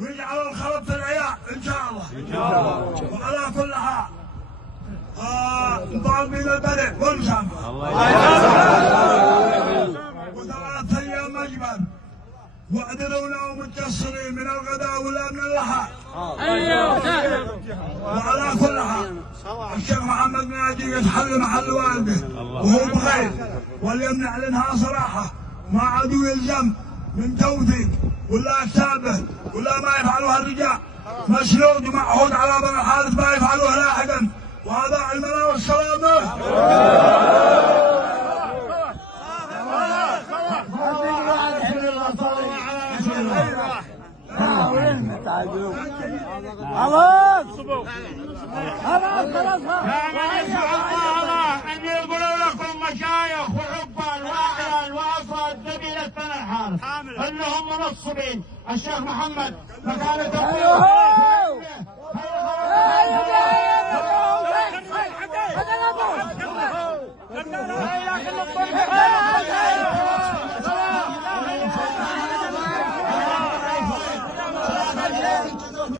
ويجعل الخلط في العيال ان شاء الله. وعلى كل حال مطالبين البلد والمسامحه. وثلاث ايام مجبر واعذرونا متجسرين من الغداء ولا من اللحى. وعلى كل حال الشيخ محمد ناجي يتحل محل والده وهو بخير، وليمنع لها صراحه ما عادوا يلزم من توثيق ولا الثابت ولا ما يفعلها الرجال مسنود ومعهود على بر الحادث ما يفعلوه لاحقا، وهذا علمنا والسلامه. أن يقولوا لكم مشايخ وعبال وأعيان وأفراد قبيلة بني الحارث أنهم منصبين الشيخ محمد مكانة